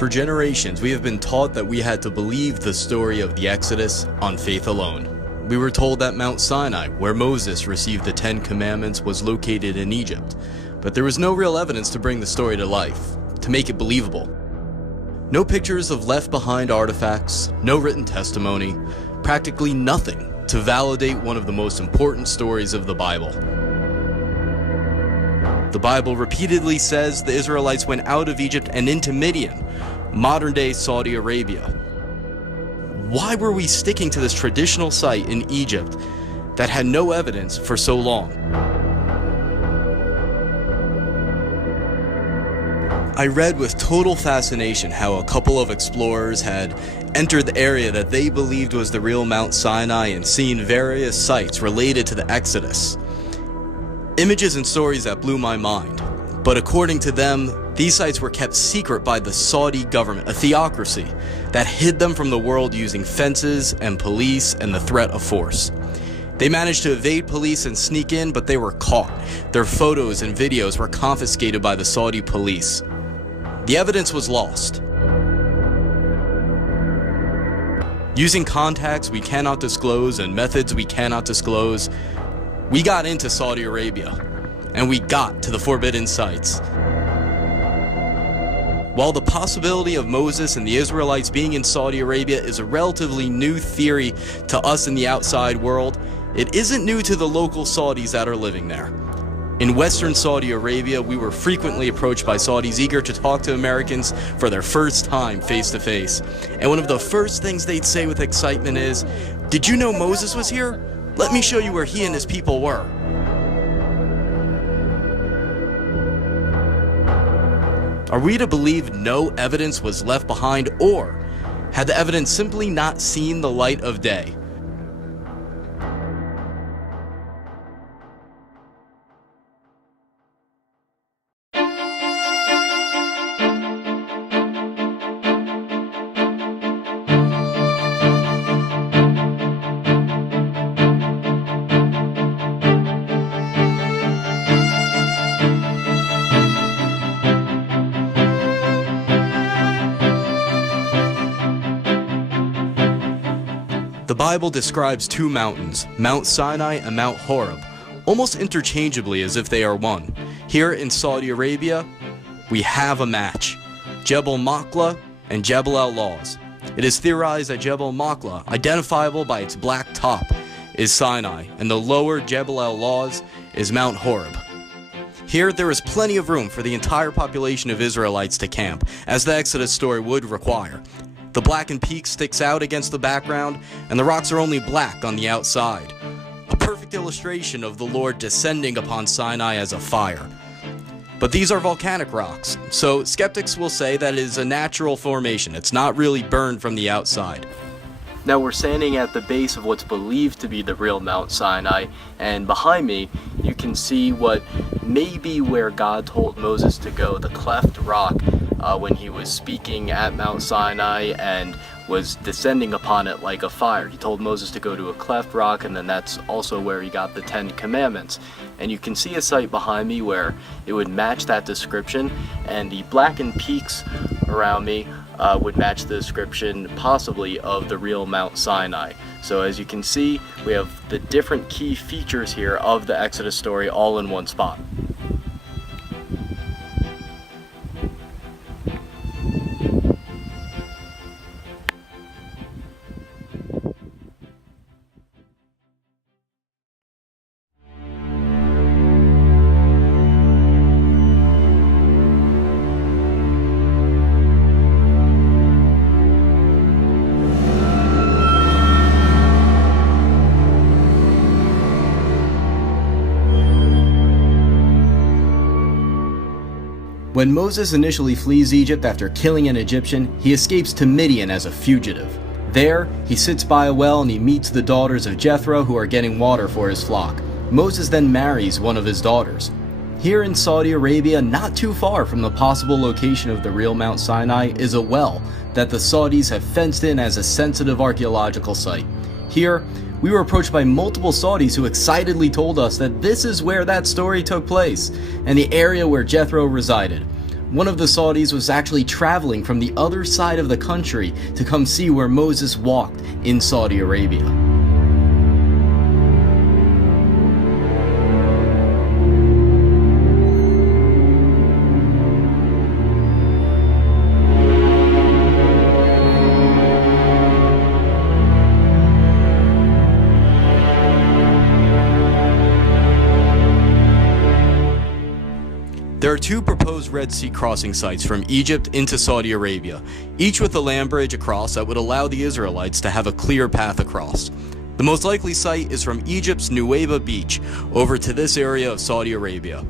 For generations, we have been taught that we had to believe the story of the Exodus on faith alone. We were told that Mount Sinai, where Moses received the 10 Commandments, was located in Egypt, but there was no real evidence to bring the story to life, to make it believable. No pictures of left-behind artifacts, no written testimony, practically nothing to validate one of the most important stories of the Bible. The Bible repeatedly says the Israelites went out of Egypt and into Midian, modern-day Saudi Arabia. Why were we sticking to this traditional site in Egypt that had no evidence for so long? I read with total fascination how a couple of explorers had entered the area that they believed was the real Mount Sinai and seen various sites related to the Exodus. Images and stories that blew my mind, but according to them, these sites were kept secret by the Saudi government, a theocracy that hid them from the world using fences and police and the threat of force. They managed to evade police and sneak in, but they were caught. Their photos and videos were confiscated by the Saudi police. The evidence was lost. Using contacts we cannot disclose and methods we cannot disclose, we got into Saudi Arabia, and we got to the forbidden sites. While the possibility of Moses and the Israelites being in Saudi Arabia is a relatively new theory to us in the outside world, it isn't new to the local Saudis that are living there. In Western Saudi Arabia, we were frequently approached by Saudis eager to talk to Americans for their first time face to face. And one of the first things they'd say with excitement is, "Did you know Moses was here? Let me show you where he and his people were." Are we to believe no evidence was left behind, or had the evidence simply not seen the light of day? The Bible describes two mountains, Mount Sinai and Mount Horeb, almost interchangeably as if they are one. Here in Saudi Arabia, we have a match, Jebel Makla and Jebel al-Lawz. It is theorized that Jebel Makla, identifiable by its black top, is Sinai, and the lower Jebel al-Lawz is Mount Horeb. Here, there is plenty of room for the entire population of Israelites to camp, as the Exodus story would require. The blackened peak sticks out against the background, and the rocks are only black on the outside. A perfect illustration of the Lord descending upon Sinai as a fire. But these are volcanic rocks, so skeptics will say that it is a natural formation. It's not really burned from the outside. Now we're standing at the base of what's believed to be the real Mount Sinai, and behind me you can see what may be where God told Moses to go, the cleft rock, when he was speaking at Mount Sinai and was descending upon it like a fire. He told Moses to go to a cleft rock, and then that's also where he got the 10 Commandments. And you can see a site behind me where it would match that description, and the blackened peaks around me would match the description possibly of the real Mount Sinai. So as you can see, we have the different key features here of the Exodus story all in one spot. When Moses initially flees Egypt after killing an Egyptian, he escapes to Midian as a fugitive. There, he sits by a well and he meets the daughters of Jethro who are getting water for his flock. Moses then marries one of his daughters. Here in Saudi Arabia, not too far from the possible location of the real Mount Sinai, is a well that the Saudis have fenced in as a sensitive archaeological site. Here, we were approached by multiple Saudis who excitedly told us that this is where that story took place, and the area where Jethro resided. One of the Saudis was actually traveling from the other side of the country to come see where Moses walked in Saudi Arabia. There are two proposed Red Sea crossing sites from Egypt into Saudi Arabia, each with a land bridge across that would allow the Israelites to have a clear path across. The most likely site is from Egypt's Nuweiba beach over to this area of Saudi Arabia.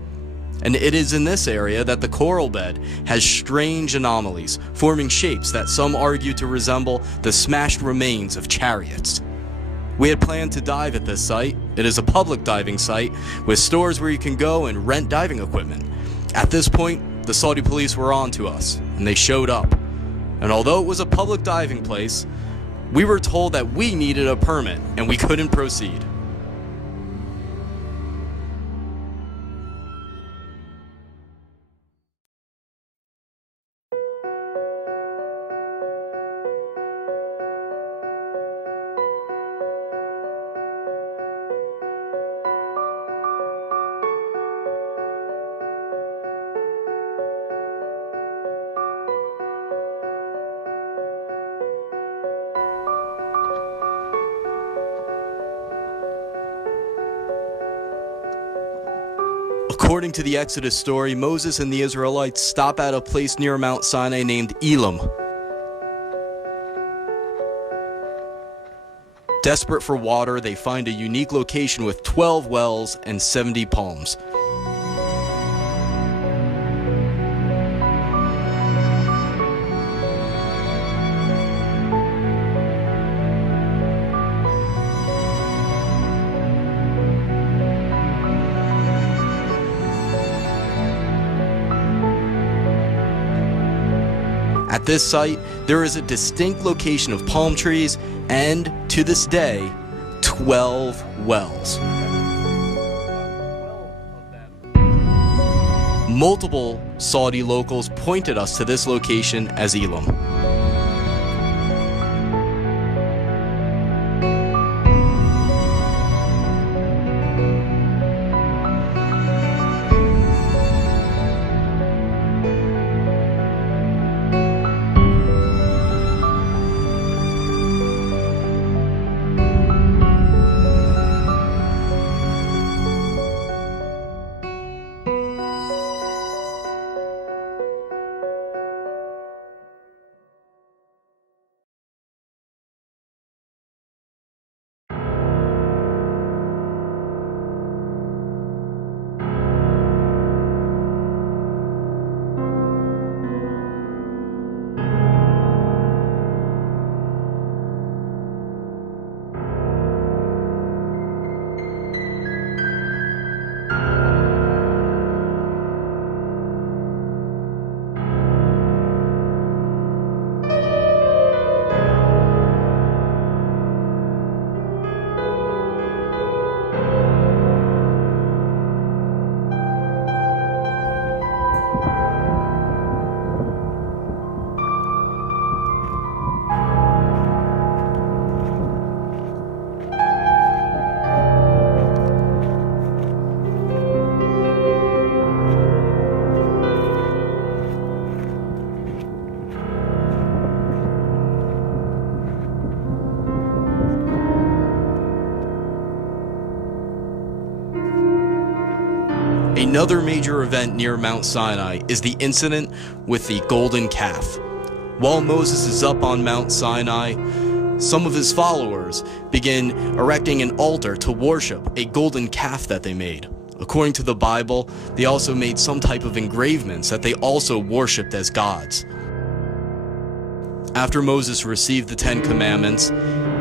And it is in this area that the coral bed has strange anomalies, forming shapes that some argue to resemble the smashed remains of chariots. We had planned to dive at this site. It is a public diving site with stores where you can go and rent diving equipment. At this point, the Saudi police were on to us, and they showed up. And although it was a public diving place, we were told that we needed a permit and we couldn't proceed. According to the Exodus story, Moses and the Israelites stop at a place near Mount Sinai named Elim. Desperate for water, they find a unique location with 12 wells and 70 palms. At this site, there is a distinct location of palm trees and, to this day, 12 wells. Multiple Saudi locals pointed us to this location as Elim. Another major event near Mount Sinai is the incident with the golden calf. While Moses is up on Mount Sinai, some of his followers begin erecting an altar to worship a golden calf that they made. According to the Bible, they also made some type of engravements that they also worshipped as gods. After Moses received the 10 Commandments,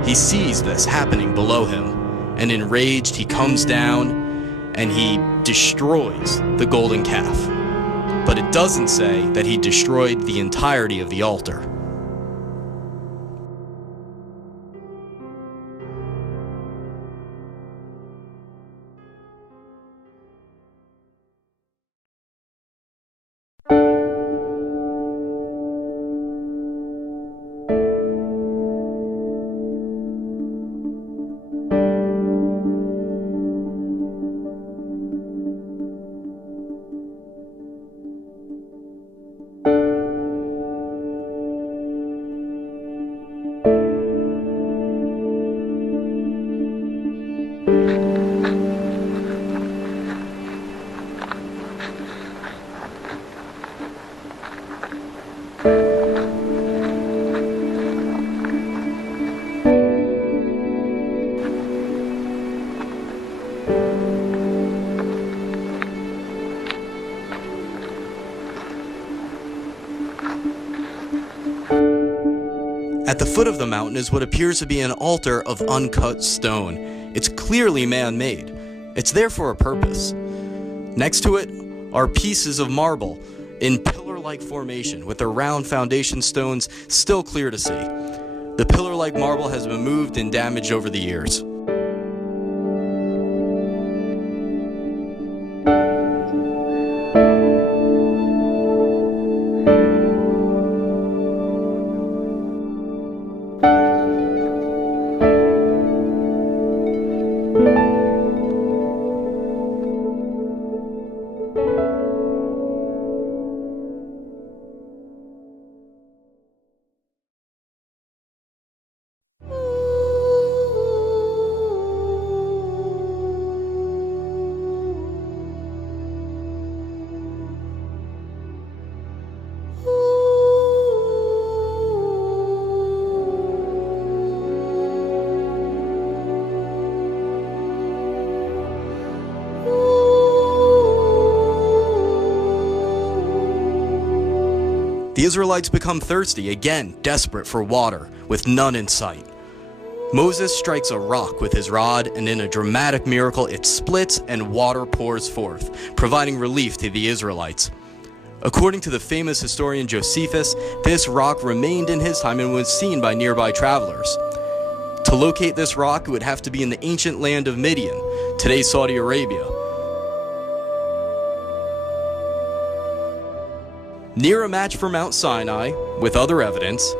he sees this happening below him, and enraged, he comes down and he destroys the golden calf. But it doesn't say that he destroyed the entirety of the altar. At the foot of the mountain is what appears to be an altar of uncut stone. It's clearly man-made. It's there for a purpose. Next to it are pieces of marble in pillar-like formation with their round foundation stones still clear to see. The pillar-like marble has been moved and damaged over the years. The Israelites become thirsty, again desperate for water, with none in sight. Moses strikes a rock with his rod, and in a dramatic miracle it splits and water pours forth, providing relief to the Israelites. According to the famous historian Josephus, this rock remained in his time and was seen by nearby travelers. To locate this rock, it would have to be in the ancient land of Midian, today's Saudi Arabia. Near a match for Mount Sinai, with other evidence,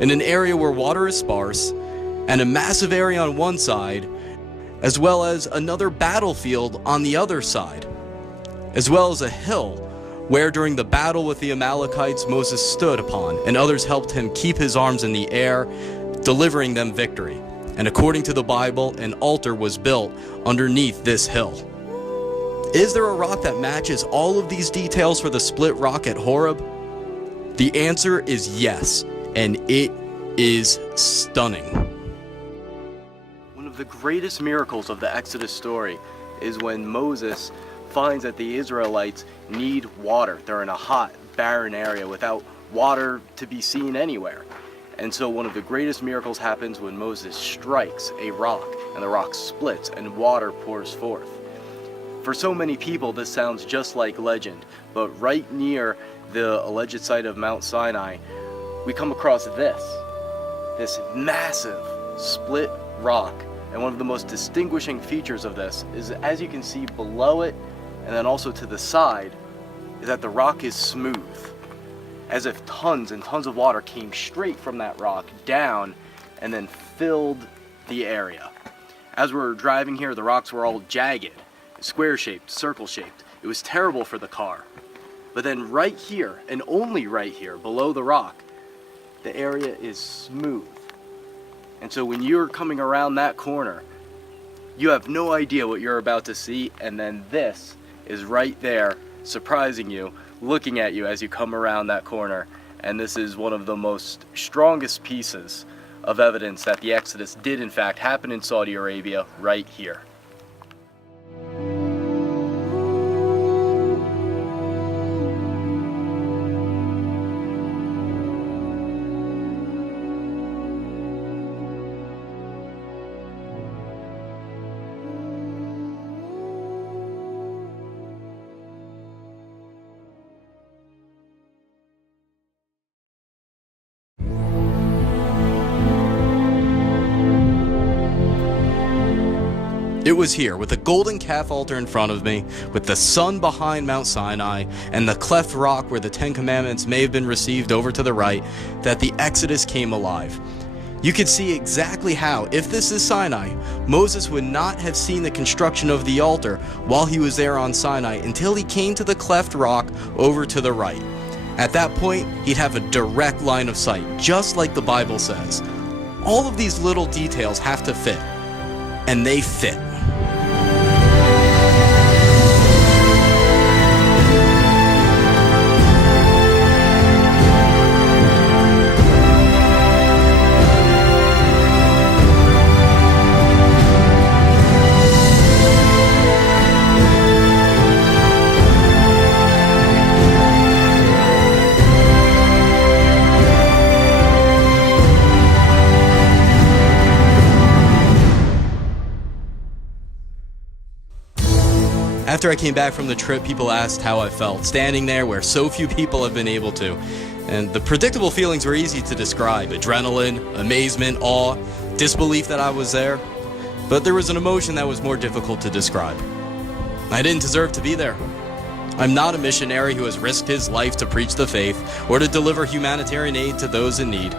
in an area where water is sparse, and a massive area on one side, as well as another battlefield on the other side, as well as a hill where during the battle with the Amalekites Moses stood upon, and others helped him keep his arms in the air, delivering them victory. And according to the Bible, an altar was built underneath this hill. Is there a rock that matches all of these details for the split rock at Horeb? The answer is yes, and it is stunning. One of the greatest miracles of the Exodus story is when Moses finds that the Israelites need water. They're in a hot, barren area without water to be seen anywhere. And so one of the greatest miracles happens when Moses strikes a rock, and the rock splits and water pours forth. For so many people, this sounds just like legend, but right near the alleged site of Mount Sinai, we come across this massive split rock. And one of the most distinguishing features of this is, as you can see below it, and then also to the side, is that the rock is smooth, as if tons and tons of water came straight from that rock down and then filled the area. As we were driving here, the rocks were all jagged, square-shaped, circle-shaped. It was terrible for the car. But then right here, and only right here, below the rock, the area is smooth. And so when you're coming around that corner, you have no idea what you're about to see, and then this is right there, surprising you, looking at you as you come around that corner. And this is one of the most strongest pieces of evidence that the Exodus did in fact happen in Saudi Arabia, right here. It was here, with the golden calf altar in front of me, with the sun behind Mount Sinai, and the cleft rock where the Ten Commandments may have been received over to the right, that the Exodus came alive. You could see exactly how, if this is Sinai, Moses would not have seen the construction of the altar while he was there on Sinai until he came to the cleft rock over to the right. At that point, he'd have a direct line of sight, just like the Bible says. All of these little details have to fit, and they fit. After I came back from the trip, people asked how I felt, standing there where so few people have been able to. And the predictable feelings were easy to describe: adrenaline, amazement, awe, disbelief that I was there. But there was an emotion that was more difficult to describe. I didn't deserve to be there. I'm not a missionary who has risked his life to preach the faith or to deliver humanitarian aid to those in need.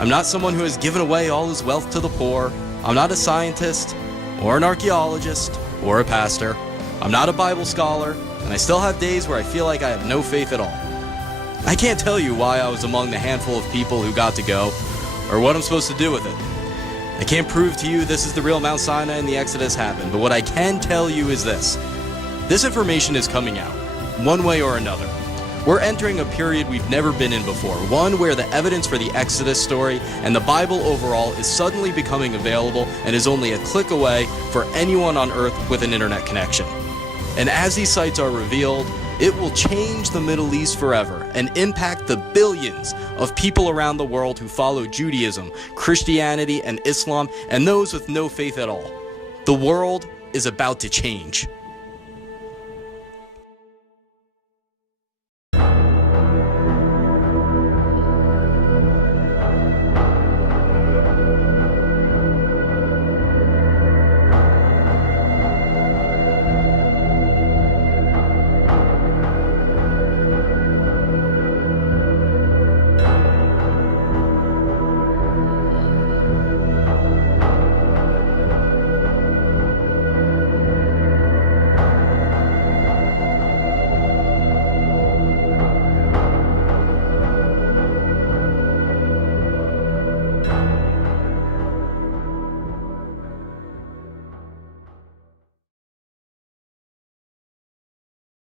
I'm not someone who has given away all his wealth to the poor. I'm not a scientist or an archaeologist or a pastor. I'm not a Bible scholar, and I still have days where I feel like I have no faith at all. I can't tell you why I was among the handful of people who got to go, or what I'm supposed to do with it. I can't prove to you this is the real Mount Sinai and the Exodus happened, but what I can tell you is this. This information is coming out, one way or another. We're entering a period we've never been in before, one where the evidence for the Exodus story and the Bible overall is suddenly becoming available and is only a click away for anyone on earth with an internet connection. And as these sites are revealed, it will change the Middle East forever and impact the billions of people around the world who follow Judaism, Christianity, and Islam, and those with no faith at all. The world is about to change.